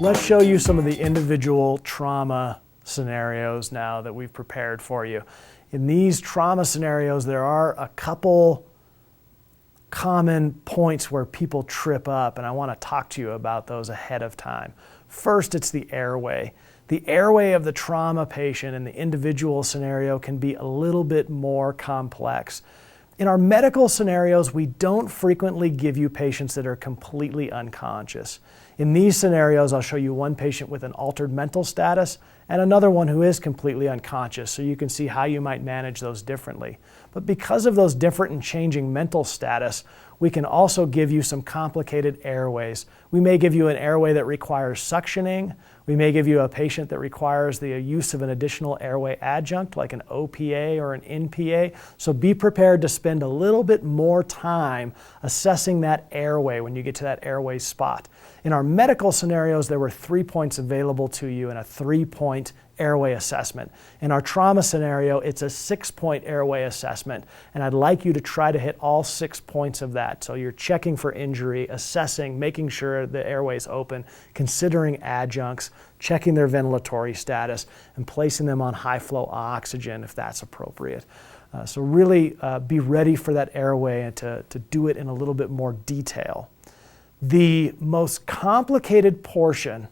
Let's show you some of the individual trauma scenarios now that we've prepared for you. In these trauma scenarios, there are a couple common points where people trip up, and I want to talk to you about those ahead of time. First, it's the airway. The airway of the trauma patient in the individual scenario can be a little bit more complex. In our medical scenarios, we don't frequently give you patients that are completely unconscious. In these scenarios, I'll show you one patient with an altered mental status and another one who is completely unconscious, so you can see how you might manage those differently. But because of those different and changing mental status, we can also give you some complicated airways. We may give you an airway that requires suctioning. We may give you a patient that requires the use of an additional airway adjunct like an OPA or an NPA. So be prepared to spend a little bit more time assessing that airway when you get to that airway spot. In our medical scenarios, there were 3 points available to you in a 3-point airway assessment. In our trauma scenario, it's a 6-point airway assessment, and I'd like you to try to hit all 6 points of that. So you're checking for injury, assessing, making sure the airway is open, considering adjuncts, checking their ventilatory status, and placing them on high flow oxygen if that's appropriate. So really be ready for that airway and to do it in a little bit more detail. The most complicated portion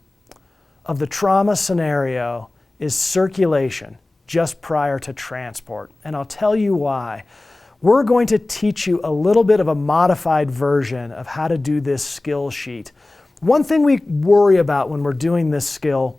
of the trauma scenario is circulation just prior to transport. And I'll tell you why. We're going to teach you a little bit of a modified version of how to do this skill sheet. One thing we worry about when we're doing this skill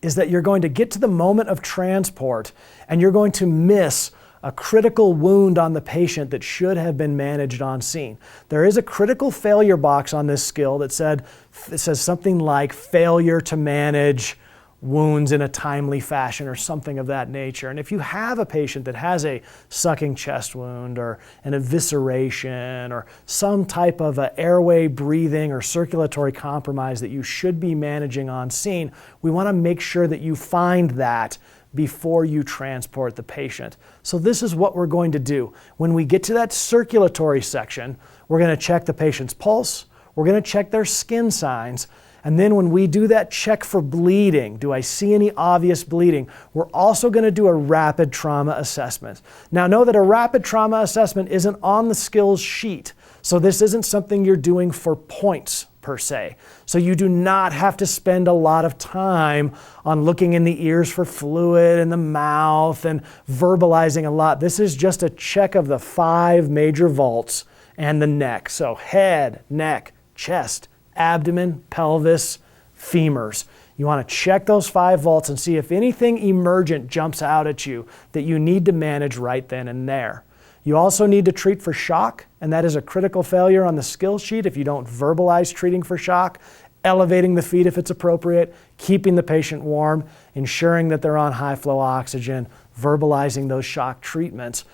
is that you're going to get to the moment of transport and you're going to miss a critical wound on the patient that should have been managed on scene. There is a critical failure box on this skill that says something like failure to manage wounds in a timely fashion or something of that nature. And if you have a patient that has a sucking chest wound or an evisceration or some type of a airway, breathing, or circulatory compromise that you should be managing on scene, we want to make sure that you find that before you transport the patient. So this is what we're going to do. When we get to that circulatory section, we're going to check the patient's pulse, we're going to check their skin signs, and then when we do that check for bleeding, do I see any obvious bleeding? We're also going to do a rapid trauma assessment. Now know that a rapid trauma assessment isn't on the skills sheet, so this isn't something you're doing for points per se. So you do not have to spend a lot of time on looking in the ears for fluid and the mouth and verbalizing a lot. This is just a check of the 5 major vaults and the neck. So head, neck, chest, abdomen, pelvis, femurs. You want to check those 5 vaults and see if anything emergent jumps out at you that you need to manage right then and there. You also need to treat for shock, and that is a critical failure on the skill sheet if you don't verbalize treating for shock, elevating the feet if it's appropriate, keeping the patient warm, ensuring that they're on high flow oxygen, verbalizing those shock treatments.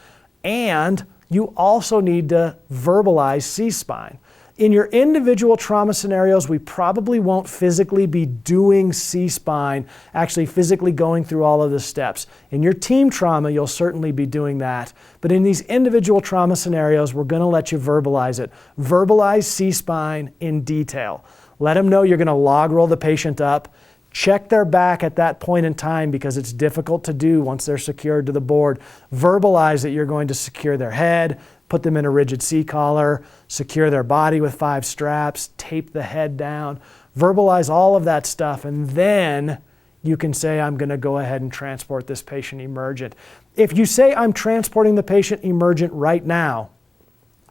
And you also need to verbalize C-spine. In your individual trauma scenarios, we probably won't physically be doing C-spine, actually physically going through all of the steps. In your team trauma, you'll certainly be doing that. But in these individual trauma scenarios, we're going to let you verbalize it. Verbalize C-spine in detail. Let them know you're going to log roll the patient up. Check their back at that point in time because it's difficult to do once they're secured to the board. Verbalize that you're going to secure their head, put them in a rigid C-collar, secure their body with 5 straps, tape the head down, verbalize all of that stuff, and then you can say, I'm going to go ahead and transport this patient emergent. If you say, I'm transporting the patient emergent right now,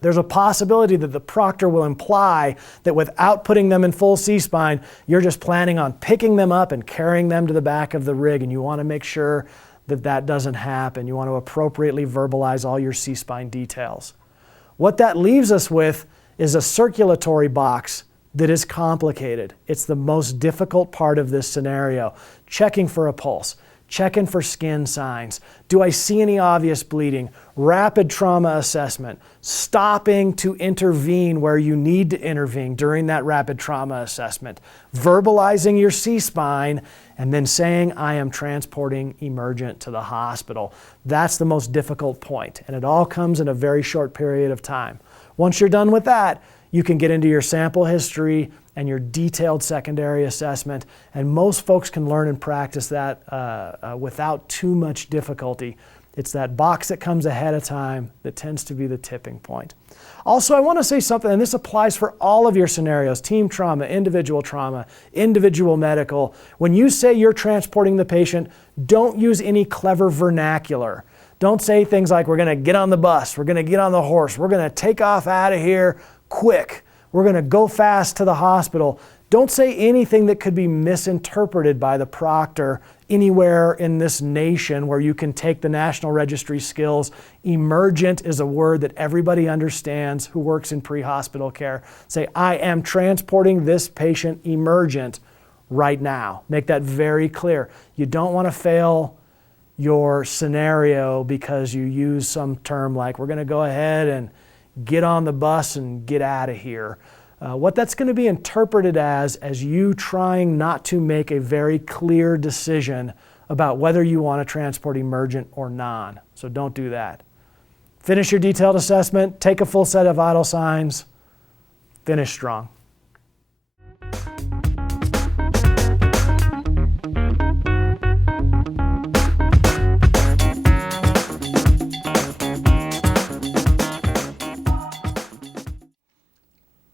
there's a possibility that the proctor will imply that without putting them in full C-spine, you're just planning on picking them up and carrying them to the back of the rig, and you want to make sure that that doesn't happen. You want to appropriately verbalize all your C-spine details. What that leaves us with is a circulatory box that is complicated. It's the most difficult part of this scenario. Checking for a pulse, checking for skin signs. Do I see any obvious bleeding? Rapid trauma assessment. Stopping to intervene where you need to intervene during that rapid trauma assessment. Verbalizing your C-spine and then saying, I am transporting emergent to the hospital. That's the most difficult point, and it all comes in a very short period of time. Once you're done with that, you can get into your sample history and your detailed secondary assessment, and most folks can learn and practice that without too much difficulty. It's that box that comes ahead of time that tends to be the tipping point. Also, I want to say something, and this applies for all of your scenarios: team trauma, individual medical. When you say you're transporting the patient, don't use any clever vernacular. Don't say things like, we're going to get on the bus, we're going to get on the horse, we're going to take off out of here quick, we're going to go fast to the hospital. Don't say anything that could be misinterpreted by the proctor anywhere in this nation where you can take the National Registry skills. Emergent is a word that everybody understands who works in pre-hospital care. Say, I am transporting this patient emergent right now. Make that very clear. You don't want to fail your scenario because you use some term like, we're going to go ahead and get on the bus and get out of here. What that's going to be interpreted as you trying not to make a very clear decision about whether you want to transport emergent or non. So don't do that. Finish your detailed assessment, take a full set of vital signs, finish strong.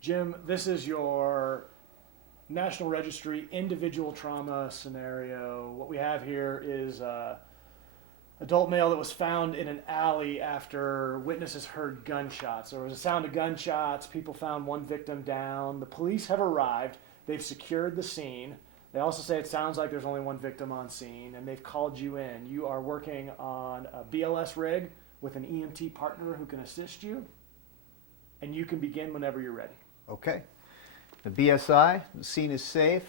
Jim, this is your National Registry individual trauma scenario. What we have here is an adult male that was found in an alley after witnesses heard gunshots. There was a sound of gunshots. People found one victim down. The police have arrived. They've secured the scene. They also say it sounds like there's only one victim on scene, and they've called you in. You are working on a BLS rig with an EMT partner who can assist you, and you can begin whenever you're ready. Okay. The BSI, the scene is safe.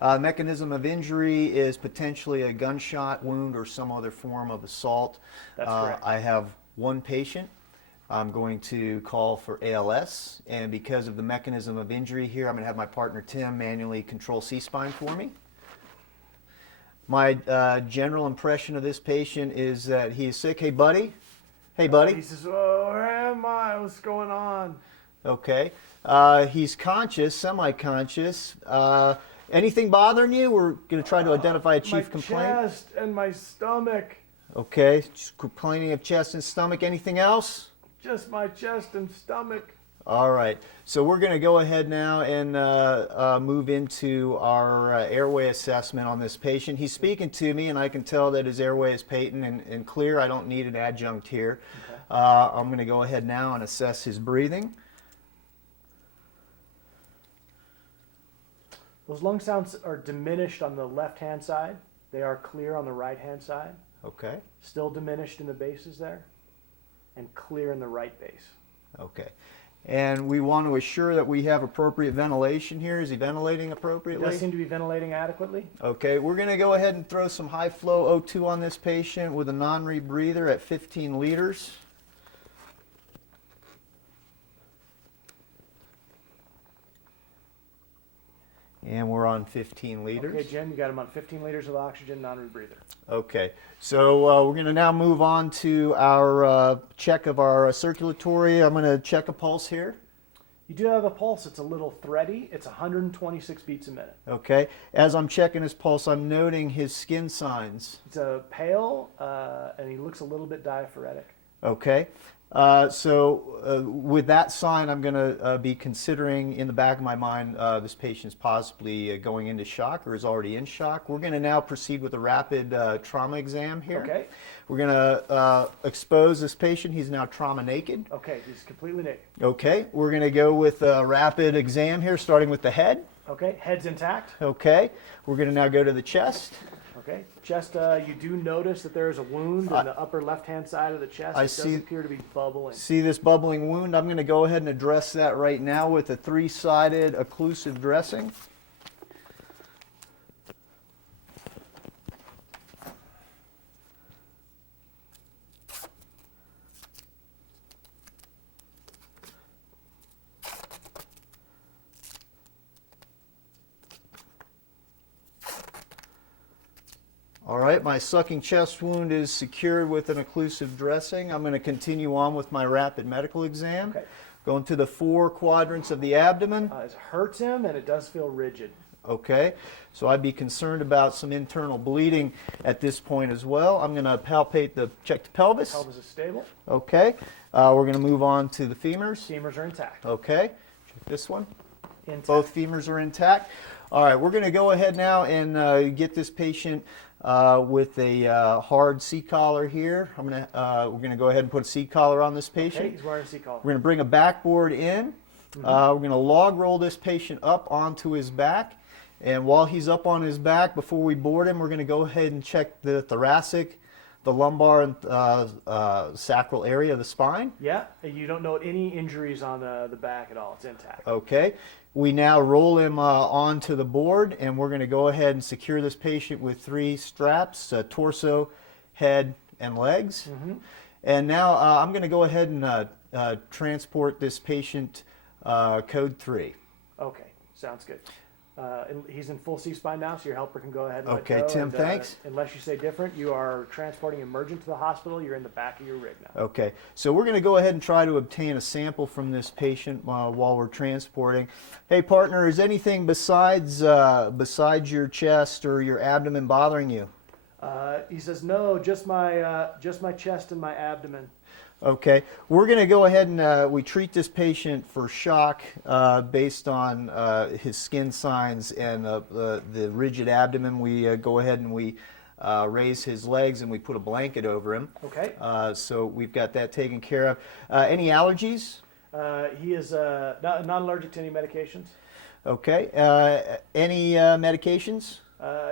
Mechanism of injury is potentially a gunshot wound or some other form of assault. That's correct. I have one patient. I'm going to call for ALS, and because of the mechanism of injury here, I'm going to have my partner Tim manually control C-spine for me. My general impression of this patient is that he's sick. Hey, buddy. Hey, buddy. He says, oh, where am I? What's going on? Okay. He's conscious, semi-conscious. Anything bothering you? We're going to try to identify a chief complaint. My chest and my stomach. Okay. Just complaining of chest and stomach. Anything else? Just my chest and stomach. All right. So we're going to go ahead now and move into our airway assessment on this patient. He's speaking to me, and I can tell that his airway is patent and clear. I don't need an adjunct here. Okay. I'm going to go ahead now and assess his breathing. Those lung sounds are diminished on the left-hand side. They are clear on the right-hand side. Okay. Still diminished in the bases there, and clear in the right base. Okay. And we want to assure that we have appropriate ventilation here. Is he ventilating appropriately? He does seem to be ventilating adequately. Okay. We're going to go ahead and throw some high-flow O2 on this patient with a non-rebreather at 15 liters. And we're on 15 liters. Okay, Jim, you got him on 15 liters of oxygen, non-rebreather. Okay, so we're going to now move on to our check of our circulatory. I'm going to check a pulse here. You do have a pulse. It's a little thready. It's 126 beats a minute. Okay, as I'm checking his pulse, I'm noting his skin signs. It's pale, and he looks a little bit diaphoretic. Okay. With that sign, I'm going to be considering in the back of my mind this patient's possibly going into shock or is already in shock. We're going to now proceed with a rapid trauma exam here. Okay. We're going to expose this patient. He's now trauma naked. Okay, he's completely naked. Okay. We're going to go with a rapid exam here, starting with the head. Okay, head's intact. Okay. We're going to now go to the chest. Okay, chest, you do notice that there is a wound in the upper left-hand side of the chest. It does appear to be bubbling. See this bubbling wound? I'm going to go ahead and address that right now with a 3-sided occlusive dressing. All right, my sucking chest wound is secured with an occlusive dressing. I'm going to continue on with my rapid medical exam. Okay. Going to the 4 quadrants of the abdomen. It hurts him, and it does feel rigid. Okay, so I'd be concerned about some internal bleeding at this point as well. I'm going to check the pelvis. Pelvis is stable. Okay, we're going to move on to the femurs. Femurs are intact. Okay, check this one. Intact. Both femurs are intact. All right, we're going to go ahead now and get this patient with a hard C-collar here. We're going to go ahead and put a C-collar on this patient. Okay, he's wearing a C-collar. We're going to bring a backboard in. We're going to log roll this patient up onto his back. And while he's up on his back, before we board him, we're going to go ahead and check the thoracic, the lumbar, and sacral area of the spine. Yeah, and you don't note any injuries on the back at all. It's intact. Okay. We now roll him onto the board, and we're going to go ahead and secure this patient with 3 straps, torso, head, and legs. And now I'm going to go ahead and transport this patient code 3. Okay, sounds good. And he's in full C-spine now, so your helper can go ahead and Okay, let go. Tim, thanks. Unless you say different, you are transporting emergent to the hospital. You're in the back of your rig now. Okay, so we're going to go ahead and try to obtain a sample from this patient while we're transporting. Hey, partner, is anything besides your chest or your abdomen bothering you? He says, no, just my chest and my abdomen. Okay, we're going to go ahead and we treat this patient for shock based on his skin signs and the rigid abdomen. We go ahead and we raise his legs and we put a blanket over him. Okay. So we've got that taken care of. Any allergies? He is not allergic to any medications. Okay. Any medications?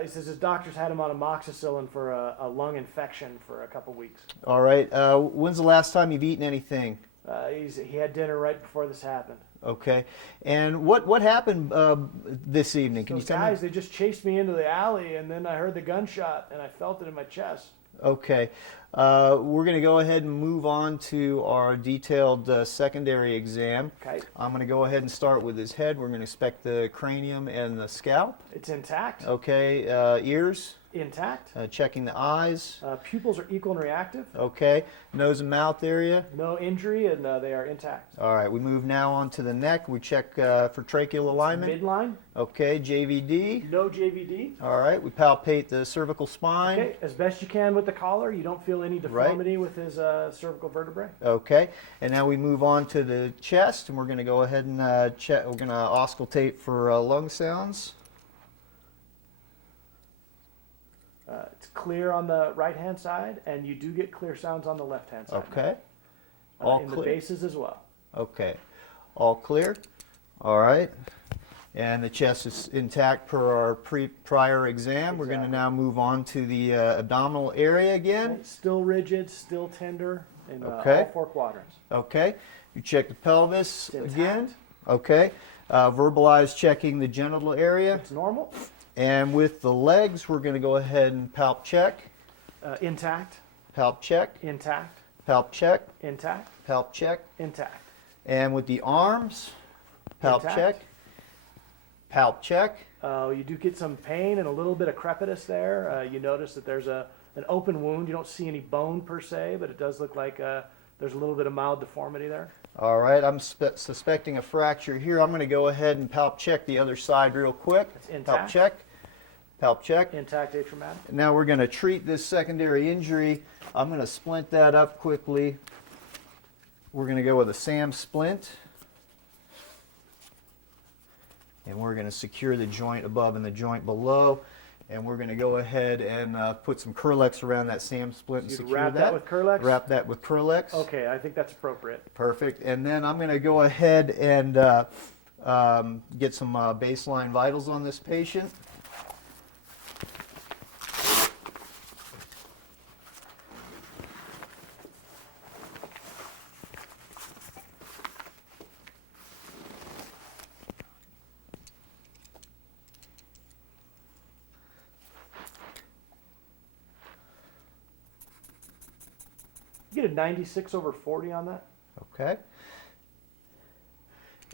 He says his doctors had him on amoxicillin for a lung infection for a couple weeks. All right. When's the last time you've eaten anything? He had dinner right before this happened. Okay. And what happened this evening? Can Those you tell guys, me? they just chased me into the alley, and then I heard the gunshot, and I felt it in my chest. Okay. We're going to go ahead and move on to our detailed secondary exam. Okay. I'm going to go ahead and start with his head. We're going to inspect the cranium and the scalp. It's intact. Okay. Ears. Intact. Checking the eyes. Pupils are equal and reactive. Okay. Nose and mouth area. No injury, and they are intact. All right. We move now on to the neck. We check for tracheal alignment. Midline. Okay. JVD. No JVD. All right. We palpate the cervical spine. Okay. As best you can with the collar. You don't feel any deformity with his cervical vertebrae. Okay. And now we move on to the chest, and we're going to go ahead and check. We're going to auscultate for lung sounds. It's clear on the right-hand side, and you do get clear sounds on the left-hand side. Okay. All in clear. the bases as well. Okay. All clear. All right. And the chest is intact per our prior exam. We're going to now move on to the abdominal area again. Okay. Still rigid, still tender in all 4 quadrants. Okay. You check the pelvis It's again. intact. Okay. Verbalize checking the genital area. It's normal. And with the legs, we're going to go ahead and palp check. Intact. Palp check. Intact. Palp check. Intact. Palp check. Intact. And with the arms, palp Intact. check. Palp check. You do get some pain and a little bit of crepitus there. You notice that there's an open wound. You don't see any bone per se, but it does look like there's a little bit of mild deformity there. All right, I'm suspecting a fracture here. I'm going to go ahead and palp check the other side real quick. It's intact. Palp check. Palp check. Intact atraumatic. Now we're going to treat this secondary injury. I'm going to splint that up quickly. We're going to go with a SAM splint. And we're going to secure the joint above and the joint below. And we're going to go ahead and put some Curlex around that SAM splint and You'd secure wrap that with Curlex? Wrap that with Curlex. Okay, I think that's appropriate. Perfect. And then I'm going to go ahead and get some baseline vitals on this patient. You get a 96/40 on that? Okay.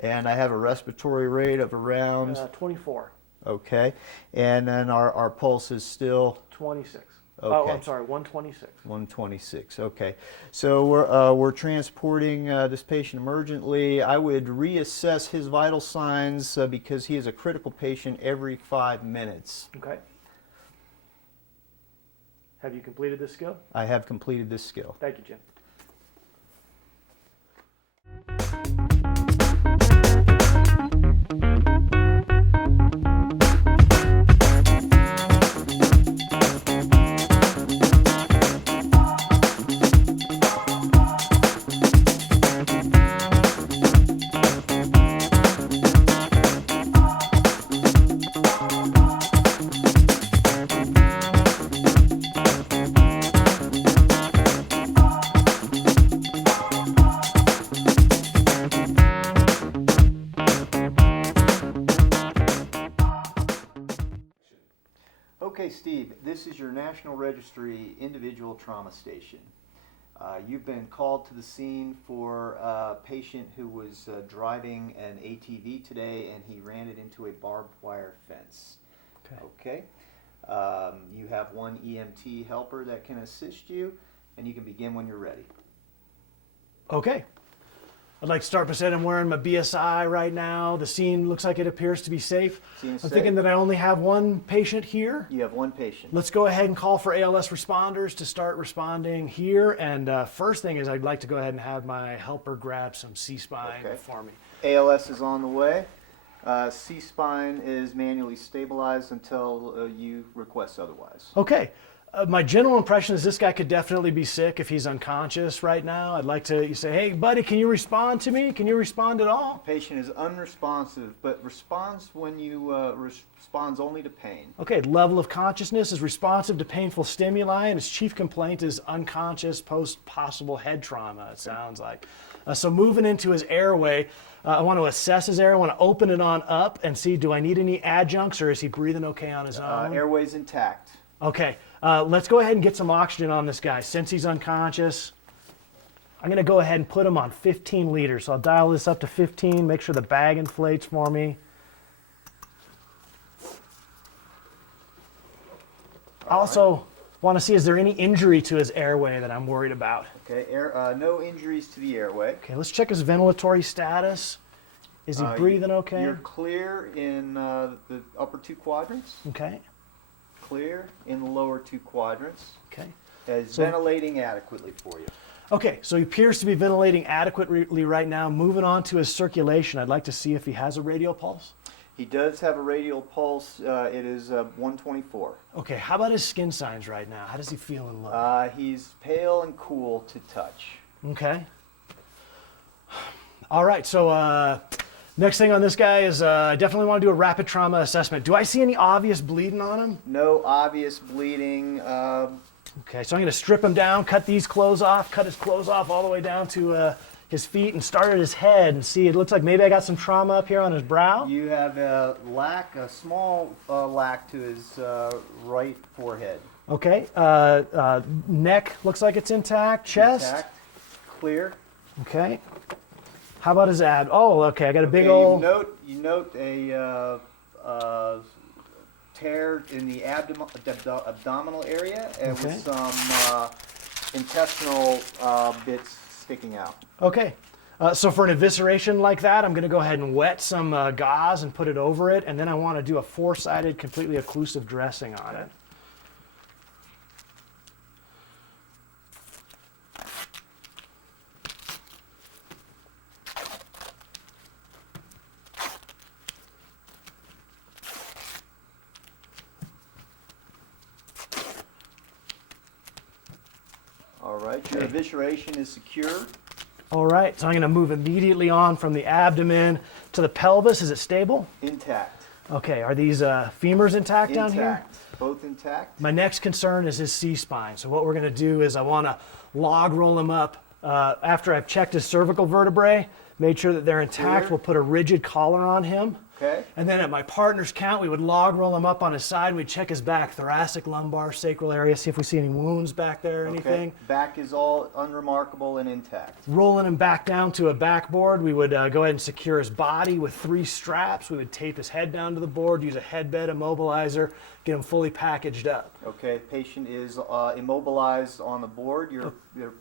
And I have a respiratory rate of around 24. Okay. And then our pulse is still 26. Okay. Oh, I'm sorry, 126. 126. Okay. So we're transporting this patient emergently. I would reassess his vital signs because he is a critical patient every 5 minutes. Okay. Have you completed this skill? I have completed this skill. Thank you, Jim. Okay, Steve, this is your National Registry Individual Trauma Station. You've been called to the scene for a patient who was driving an ATV today and he ran it into a barbed wire fence. Okay. You have one EMT helper that can assist you, and you can begin when you're ready. Okay. I'd like to start by saying I'm wearing my BSI right now. The scene looks like it appears to be safe. I'm thinking that I only have one patient here. You have one patient. Let's go ahead and call for ALS responders to start responding here. And first thing is I'd like to go ahead and have my helper grab some C-spine for me. ALS is on the way. C-spine is manually stabilized until you request otherwise. Okay. My general impression is this guy could definitely be sick if he's unconscious right now. I'd like to say, hey, buddy, can you respond to me? Can you respond at all? The patient is unresponsive, but responds when you responds only to pain. Okay, level of consciousness is responsive to painful stimuli, and his chief complaint is unconscious post possible head trauma, it sounds like. So moving into his airway, I want to assess his air. I want to open it on up and see, do I need any adjuncts, or is he breathing okay on his own? Airway's intact. Okay, let's go ahead and get some oxygen on this guy. Since he's unconscious, I'm going to go ahead and put him on 15 liters. So I'll dial this up to 15, make sure the bag inflates for me. I also want to see, is there any injury to his airway that I'm worried about? Okay, no injuries to the airway. Okay, let's check his ventilatory status. Is he breathing okay? You're clear in the upper 2 quadrants. Okay. Clear in the lower 2 quadrants. Okay. Is ventilating adequately for you. Okay, so he appears to be ventilating adequately right now. Moving on to his circulation, I'd like to see if he has a radial pulse. He does have a radial pulse. It is 124. Okay, how about his skin signs right now? How does he feel and look? He's pale and cool to touch. Okay. All right, so next thing on this guy is I definitely want to do a rapid trauma assessment. Do I see any obvious bleeding on him? No obvious bleeding. Okay, so I'm going to strip him down, cut these clothes off, cut his clothes off all the way down to his feet, and start at his head and see. It looks like maybe I got some trauma up here on his brow. You have a small lack to his right forehead. Okay, neck looks like it's intact. Chest? Intact. Clear. Okay. How about his ab? Oh, okay, I got a big old... You note a tear in the abdominal area and with some intestinal bits sticking out. Okay, so for an evisceration like that, I'm going to go ahead and wet some gauze and put it over it, and then I want to do a 4-sided, completely occlusive dressing on it. All right, your evisceration is secure. All right, so I'm going to move immediately on from the abdomen to the pelvis. Is it stable? Intact. Okay, are these femurs intact down here? Intact, both intact. My next concern is his C-spine. So what we're going to do is I want to log roll him up after I've checked his cervical vertebrae, made sure that they're intact. Clear. We'll put a rigid collar on him. Okay. And then at my partner's count, we would log roll him up on his side. We'd check his back, thoracic, lumbar, sacral area, see if we see any wounds back there or anything. Back is all unremarkable and intact. Rolling him back down to a backboard, we would go ahead and secure his body with 3 straps. We would tape his head down to the board, use a headbed immobilizer, get him fully packaged up. Okay, patient is immobilized on the board. Your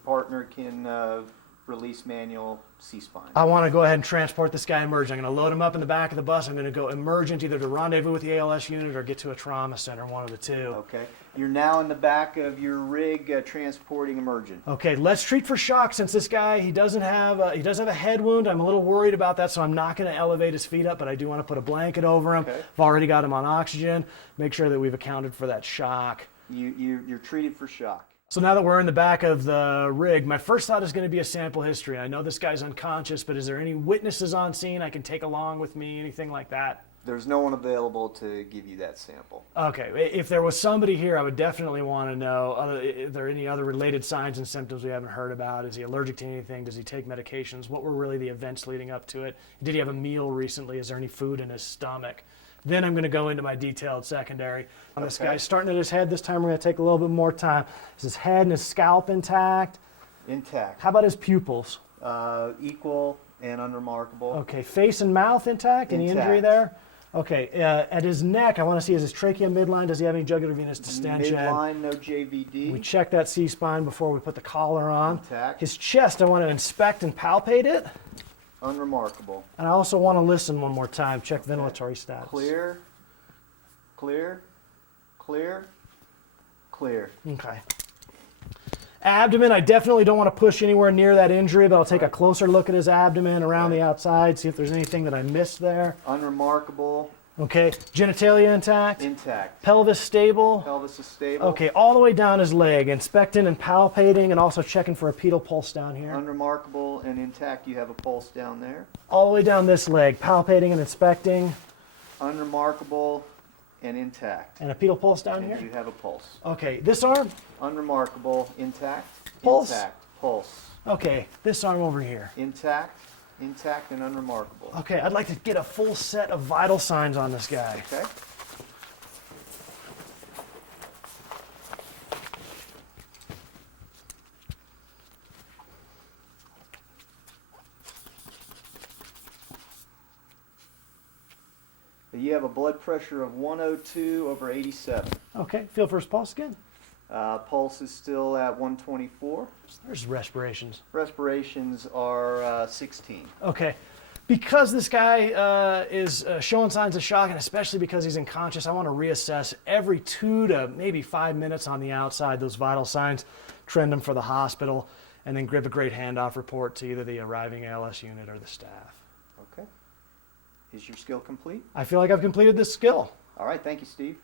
partner can release manual C-spine. I want to go ahead and transport this guy emergent. I'm going to load him up in the back of the bus. I'm going to go emergent either to rendezvous with the ALS unit or get to a trauma center, one of the two. Okay, you're now in the back of your rig transporting emergent. Okay, let's treat for shock since this guy, he does have a head wound. I'm a little worried about that, so I'm not going to elevate his feet up, but I do want to put a blanket over him. Okay. I've already got him on oxygen. Make sure that we've accounted for that shock. You're treated for shock. So now that we're in the back of the rig, my first thought is going to be a sample history. I know this guy's unconscious, but is there any witnesses on scene I can take along with me, anything like that? There's no one available to give you that sample. Okay, if there was somebody here, I would definitely want to know, are there any other related signs and symptoms we haven't heard about? Is he allergic to anything? Does he take medications? What were really the events leading up to it? Did he have a meal recently? Is there any food in his stomach? Then I'm going to go into my detailed secondary. On this guy, starting at his head, this time we're going to take a little bit more time. Is his head and his scalp intact? Intact. How about his pupils? Equal and unremarkable. Okay, face and mouth intact? Any injury there? Okay, at his neck, I want to see, is his trachea midline? Does he have any jugular venous distension? Midline, no JVD. We check that C-spine before we put the collar on. Intact. His chest, I want to inspect and palpate it. Unremarkable. And I also want to listen one more time, check ventilatory status. Clear, clear, clear, clear. Okay. Abdomen, I definitely don't want to push anywhere near that injury, but I'll take a closer look at his abdomen around the outside, see if there's anything that I missed there. Unremarkable. Okay, genitalia intact? Intact. Pelvis stable? Pelvis is stable. Okay, all the way down his leg, inspecting and palpating and also checking for a pedal pulse down here. Unremarkable and intact. You have a pulse down there. All the way down this leg, palpating and inspecting. Unremarkable and intact. And a pedal pulse down And here? you have a pulse. Okay, this arm? Unremarkable, intact. Pulse? Intact. Pulse. Okay, this arm over here. Intact. Intact and unremarkable. Okay, I'd like to get a full set of vital signs on this guy. Okay. You have a blood pressure of 102/87. Okay, feel for his pulse again. Pulse is still at 124. There's respirations. Respirations are 16. Okay, because this guy is showing signs of shock, and especially because he's unconscious, I want to reassess every 2 to maybe 5 minutes on the outside, those vital signs, trend them for the hospital, and then give a great handoff report to either the arriving ALS unit or the staff. Okay. Is your skill complete? I feel like I've completed this skill. All right. Thank you, Steve.